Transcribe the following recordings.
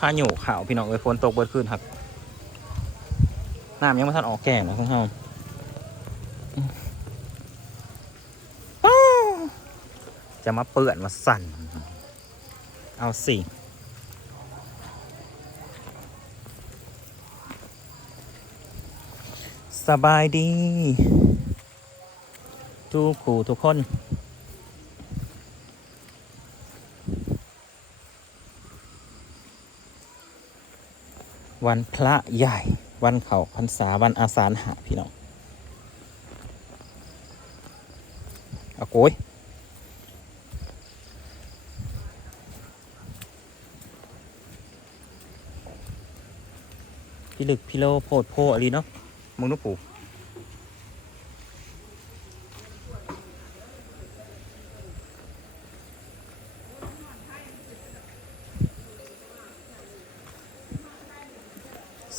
พายุข่าวพี่น้องเอ้ยฝนตกเบิดขึ้นครับน้ำยังไม่ทันออกแก่นะของเฮาอ้าวจะมาเปื่อนมาสั่น เอาสิสบายดี ทุกคู่ทุกคน วันพระใหญ่ วันเขาพรรษาวันอาสาฬหะพี่น้องอาโกยพี่ลึกพี่โลโพดโพอะไรเนาะมึงนุปู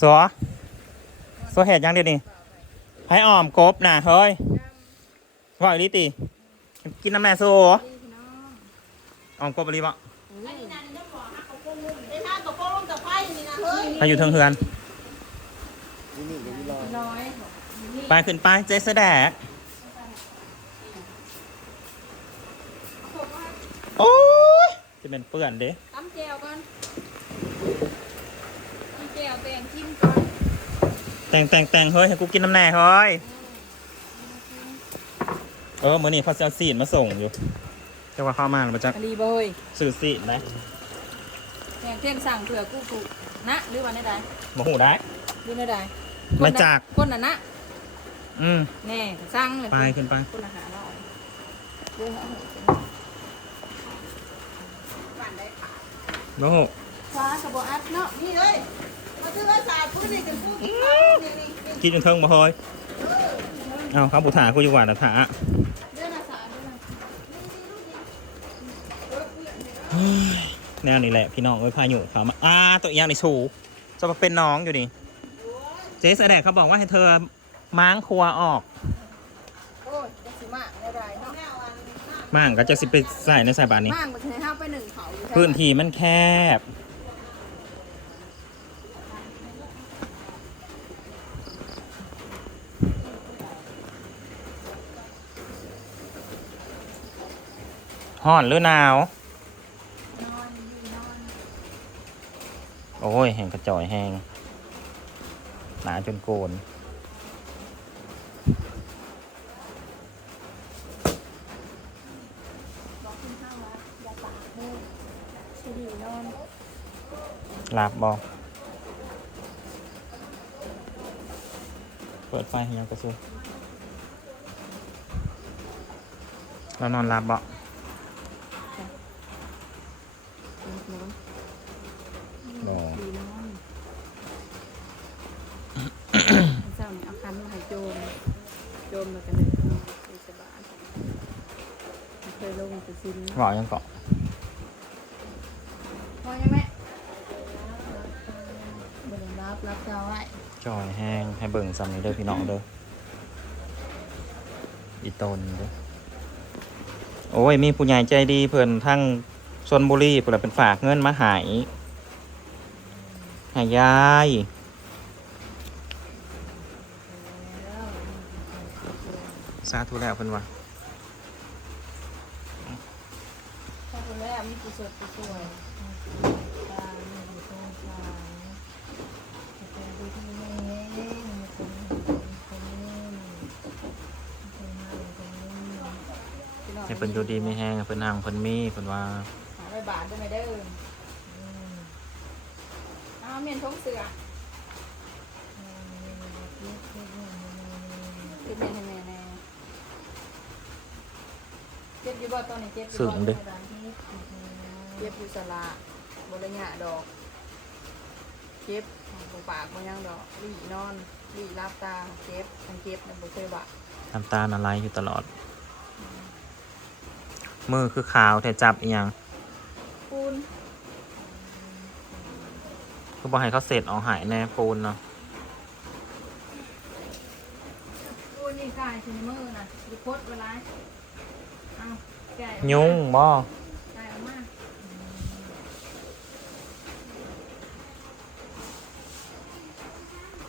สัวสัวเห็ดยังเดี๋ยวนี้ให้อ่อมกบนะเฮ้ยว่าอีหลิติ กินน้ำแม่โซอ่อมกบอะไรบะถ้าอยู่เทิงเฮือนน้อยไปขึ้นไปเจสแดกโอ้ยจะเป็นเปื่อนเด้ตำแจวก่อน ตำแจวแตงจิ้มก่อนแต่งแต่งแต่งเฮ้ยให้กูกินน้ำแน่เฮ้ยเออมื่อนี้เขาจะเอาซีนมาส่งอยู่จะว่าเข้ามาหรือเปล่าจ๊ะอันดีเบยสื่อซีนนะแตงเที่ยงสั่งเผื่อกู้กูนะหรือวันได้ใดมาหูได้หรือได้ใดมาจากคนน่ะนะอืมแน่สั่งเลยไปขึ้นไปคนอาหารเราเรื่องอาหารโอ้โหฟ้ากระบอกอัดเนาะนี่เลย มาซื้อว่าสาดพื้นนี่จะพูดกินข้าวนี่นี่นี่กินจนเทิงมาเฮ้ยเอาครับบุถากูอยู่หวานนะถาเรื่องอาสาเรื่องอาแนวนี้แหละพี่น้องเอ้ยพายุเขามาอ่าตัวอีกอย่างในชูจะมาเป็นน้องอยู่นี่เจ๊แสดงเขาบอกว่าให้เธอม้างครัวออกโอ้ยจะสิมากได้ไรเนาะมั่งก็จะสิไปใส่ในสายบานนี้มากมันให้ห้าไปหนึ่งเขาอยู่พื้นที่มันแคบ ห้อนหรือหนาว โอ้ย แห้งกระจอยแห้งหนาจนโกนบอกคุณข้าวว่าอย่าปากเด้อสิดีนอนหลับบอกเปิดไฟให้ยังกระซุเรานอนหลับบอก นอนดีนอนเจ้าเนี่ยเอาคันมาให้โจม โจมแล้วกันเลยคือสบายเคยลงไปซินบอกยังเกาะพอยังไหมบนรับรับเจ้าไว้จอยแห้งให้เบิ่งซ้ำนี้เด้อพี่น้องเด้ออีตนเด้อโอ้ย มีผู้ใหญ่ใจดีเพื่อนทั้งชนบุรีเพื่อนเป็นฝากเงินมาใหายใหายยาย สา ธุแล้วเพิ่นว่าถ้าคนแรกมีกุศลกุศลตามีกุศลตาเป็นดีที่ไม่เห็นคนคนนี้คนนั้นคนนี้ให้เพิ่นอยู่ดีไม่แห้งเพิ่นห่างเพิ่นมีเพิ่นว่าหาไปบาทได้ไหมเด้ออ้าวเมียนท้องเสือเจ็บแน่แน่แน่ เจ็บอยู่บ่ตอนนี้เจ็บอยู่บ่เจ็บอยู่สละบริญญาดอกเจ็บตรงปากมันยังดอกหลีนอนหลีรับตาเจ็บทั้งเจ็บมันบ่เคยบะน้ำตาลอะไรอยู่ตลอด มือคือขาวแต่จับอีหยังปูนคือบอกให้เขาเสร็จเอาหายแน่ปูนเนาะปูนนี่กายชินมือน่ะดิโคตรเวลาเอาแก่ ยุงบ่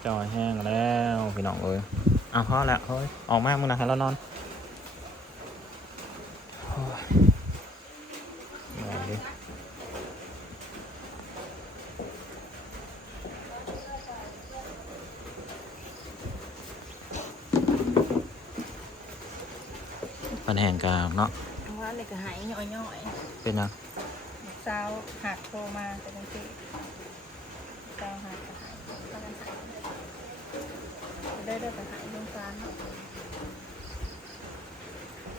จอยแห้งแล้ว พี่น้องเอ้ยเอาพอแล้วเฮ้ยออกมามึงนะให้เรานอน นแห่งกลางเนาะว่าเลยก็หายย่อยๆเป็นยังเจ้าหักโทรมาแต่บางทีเจ้าหักก็หายก็ได้หายได้ได้แต่หายเรื่องการเนาะ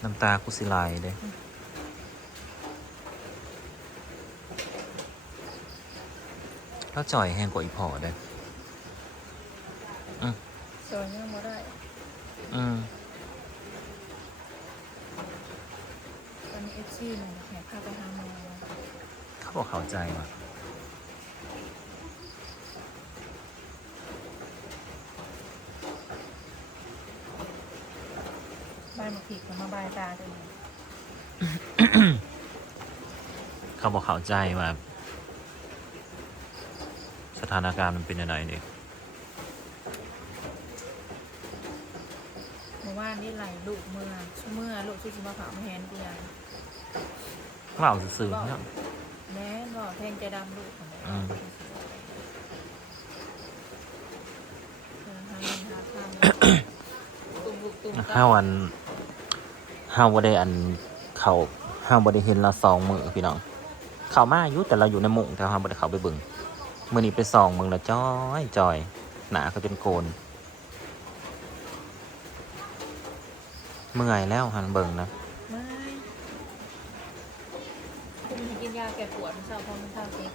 น้ำตากุสิไหลเด้แล้วจ่อยแห้งกว่าอีพอเด้สวยยังไม่ได้ อืม ตอนนี้เอฟซีเนี่ยแห่พาไปหาหมอ เขาบอกเข้าใจว่ะ บ้านมาผีกับมาบายตาตัวนี้เขาบอกเข้าใจว่า สถานการณ์มันเป็นยังไงดิเมื่อวานนี่ไหลลูกเมื่อเมื่อลูกชื่อชิมาเผาไม่แฮนกูยังเล่าซื่อๆเนาะแม่นบอกแทงใจดำลูกของแม่อืมเออหาเงินหาทำตุ่มบุกตุ่มห้าวัน ห้าวันได้อันเขาห้าวันได้เห็นเราสองมือพี่น้อง เขามาอยู่แต่เราอยู่ในหมุงแต่ห้าวันได้เขาไปเบึงมื่อนี้ไปสองมึงแล้วจ้อยจอย หนาเขาจนโกน เมื่อยแล้วหันเบิ่งนะไม่คุณกินยาแก้ปวดมันเศร้าเพราะมันเศร้าเจ็บ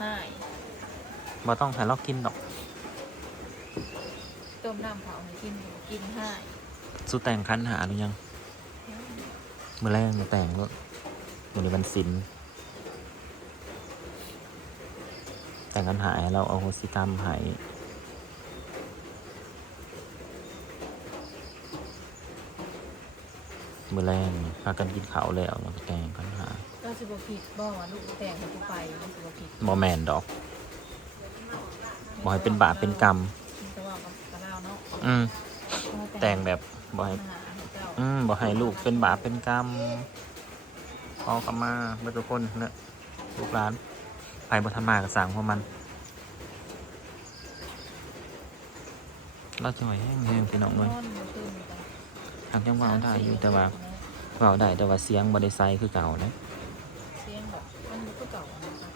หายบ่ต้องให้เรากินดอกต้มน้ำเผาให้กินอยู่กินหายสู้แต่งคันหาหรือยัง มื่อแรกมาแต่งก็มื่อนี้วันศิลแต่งกันหายเราเอาโฮสิกรรมหายมื่อแรกพากันกินข้าวแล้วแล้วก็แต่งกันหาก็สิบผิดบ่ว่าลูกแต่งกับกูไปมันสิบผิดบอแมนดอกบอให้เป็นบาปเป็นกรรมมันจะว่ากับกระเล่าเนาะอืมแต่งแบบบอให้หาเจ้า อืมบอให้ลูกเป็นบาปเป็นกรรมพอกลับมาเมื่อทุกคนเนอะลูกหลานไปบทันมากับสั่งพวกมัน เราจะไหวแห้งแห้งพี่น้องเลยนอนบ่ตื่นกันทางจังหวะได้อยู่แต่ว่าเว่าได้แต่ว่าเสียงบริไซคือเก่านะเสียงแบบมันบ่ก็เก่านะคะ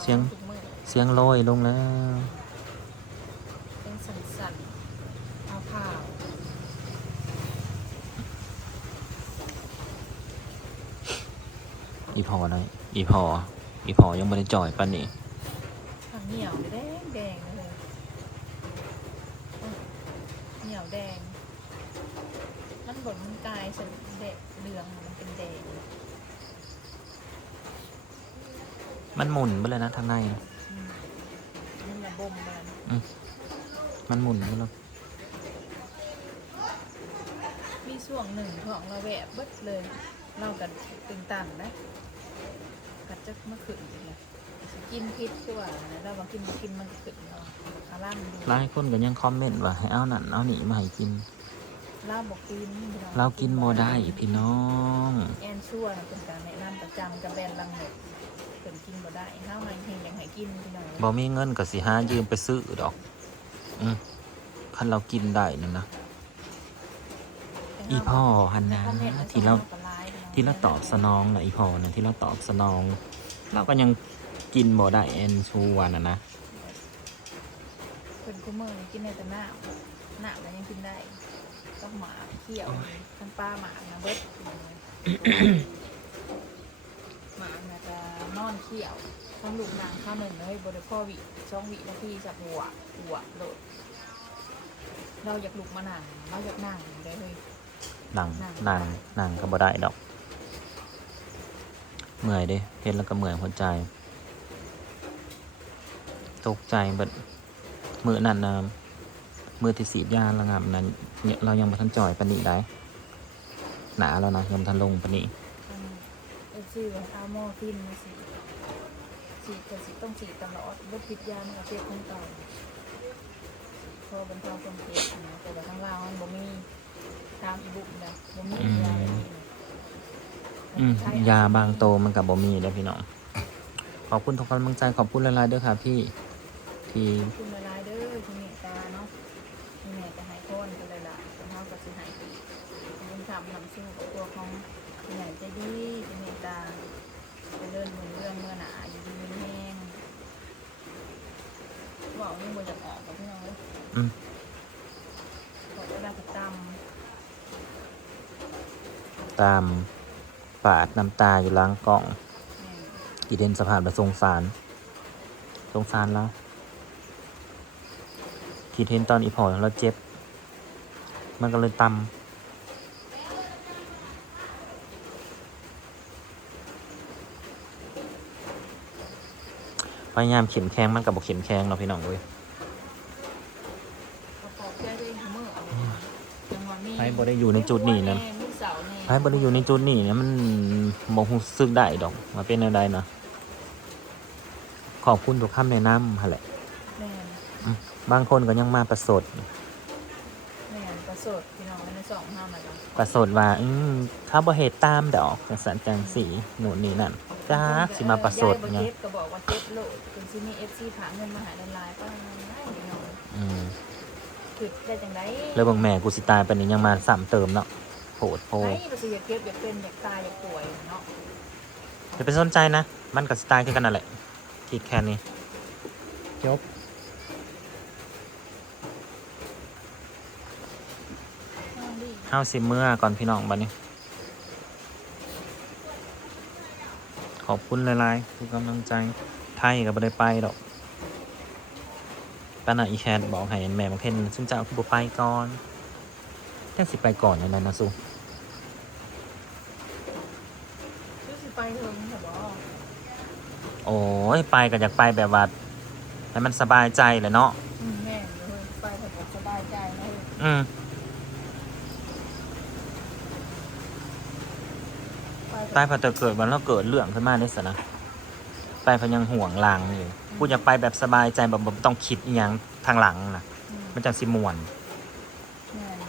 เสียงทุกมื้อเสียงลอยลงแล้ว เป็นสั่นๆเอาข่าว อีพอหน่อยอีพอ อีพอยังไม่ได้จ่อยปันนี่ทางเหนียวแดงแดงๆเลยอืมเหนียวแดง มันบนมันกลายเป็นเดะเหลืองมันเป็นแดงมันหมุนไปเลยนะทางในอืมมันระบมมันมันหมุนไปแล้วมีช่วงหนึ่งของเราแหวะเบิดเลย เรากันตึงตันนะกัด จะมาขึ้นอีกเลยสิกินพิษคือว่านะเราบอกกินบ่กินมันก็ขึ้นเราอาร่างดูหลายคนก็ยังคอมเมนต์ว่าให้เอานั่นเอานี่มาให้กินเราบอกกินพี่น้องเรากินโมได้พี่น้อง แอนชั่วนะเป็นการแนะนำประจำกับแบรนด์ลังเน็ตเป็นกินบ่ได้ห้าวมันเฮงยังให้กินพี่น้องบ่มีเงินก็สิหายืมไปซื้อดอก อืมคันเรากินได้นั่นนะ อีพ่อหันนะที่เราที่เราตอบสนองนะอีพ่อนะที่เราตอบสนอง เราก็ยังกินบ่ได้แอนชูวันนะนะเป็นกูเมอร์กินในแต่หน้าหน้ามันยังกินได้ต้องหมาเขี้ยวทั้งป้าหมานะเบิดหมาเนี่ยจะนอนเขี้ยวทั้งลูกนางข้าวหนึ่งเลยบริพ่อวิช่องวินาทีจะหัวหัวโดดเราอยากลุกมานั่งเราอยากนั่งได้เลยหนังหนังหนังก็บ่ได้ดอก เมื่อยด้เห็นแล้วก็เมื่อยหัวใจ ตกใจเบัดมือนั่นนะมือที่สีดยาระงับนั้นเรายังมาทันจ่อยปนนีได้หนาแล้วนะยังทันลงปานนีเอชื่ออาโมฟินสีสีแต่สีต้องสีตลอดบดผิดยามันก็เจ็บคนเก่าอบรรเทาความเจ็บนะแต่ว่าข้งล่างมันบ่มีตามอีบุกนะบ่มียาอะไร อืมยาบางโตมันกับบ่มีเด้อพี่น้อง ขอบคุณทุกกำลังใจขอบคุณหลายๆเด้อค่ะพี่ที่ขอบคุณหลายๆเด้อที่เมตตาเนาะที่แม่จะให้คนกันเลยล่ะเป็นเท่ากับสิให้บุญทำทำสู้กับตัวของใหญ่ใจดีที่เมตตาไปเลื่อนมือเรื่องเมื่อหนาอยู่ดีมีแห้งบอกนี่บนจะออกกับพี่น้องเลยอืมบอกเวลาจะตตาม ปาดน้ำตาอยู่หล้างกล่องำแม่นกีเดนสภาพและสงสาร สงสารแล้วกีเทนตอนอีพอเราเจ็บ มันก็เลยตำพยายามเข็มแข็งมันกับบอกเข็มแข็งเนาะพี่น้องเว้ยเขาปอกแก้ด้วยมือเอาจังหวะนี้ไพ่บ่ได้อยู่ในจุดนี้นะ ไพ่บ่ได้อยู่ในจุดนี้นะมันบ่รู้สึกได้ดอกมาเป็นอะไรนะขอบคุณทุกคำแนะนำหั่นแหละแม่นอืมบางคนก็ยังมาประสด แม่นประสดพี่น้องในสองห้ามาแล้วประสดว่า อืมเขาบ่เหตุตามดอกจังสันจังสีหนูนนี่นั่นจ้าสิมาประสดยายบ่เนี่ยเจ็บก็บอกว่าเจ็บโลดคุณซิมีเอฟซีถามเงินมาหาดลายก็ได้พี่น้องอืมคือได้จังไดแล้วเบางแม่กูสิตายไปานนี้ยังมาซ้ำเติมเนาะ โหดโพไอ้เราสิอยากเก็บอยากเป็นอยากตายอยากป่วยเนาะจะไปสนใจนะ มันกับสไตล์คือกันนั่นแหละคิดแค่นี้จบน้องดีเฮาสิเมื่อก่อนพี่น้องบัดนี้ ขอบคุณหลายๆทุกกำลังใจ ไทยก็บ่ได้ไปดอกป้าน่ะอีแคทบอกให้แม่มาเพ่นซึ่งจะเอาคือบ่ไปก่อน แค่สิไปก่อนนั่นแหละนะสุชื่อสิไปเถิงค่ะบ่โอ้ยไปก็อยากไปแบบว่าให้มันสบายใจแหละเนาะอืมแม่เดี๋ยวเฮ้ยไปเถอะบ่สบายใจนะเฮ้ยอืมไปเถไปอะพอจะเกิดวันแล้วเกิดเรื่องขึ้นมาได้สนะไปพอยังห่วงหลังอยู่กูอยากไปแบบสบายใจแบบบ่ต้องคิดอหยังทางหลังนะอืมมันจังสิมวน แม่น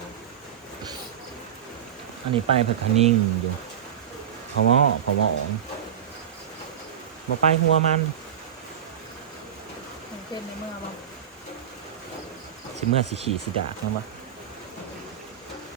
อันนี้ไปเพื่อคนิ่งอยู่เพราะว่าเพราะว่าอ๋องบ่ไปหัวมันเห็นเช่นในเมื่อบ่สิเมื่อสิขี่สิดาเมื่อวะ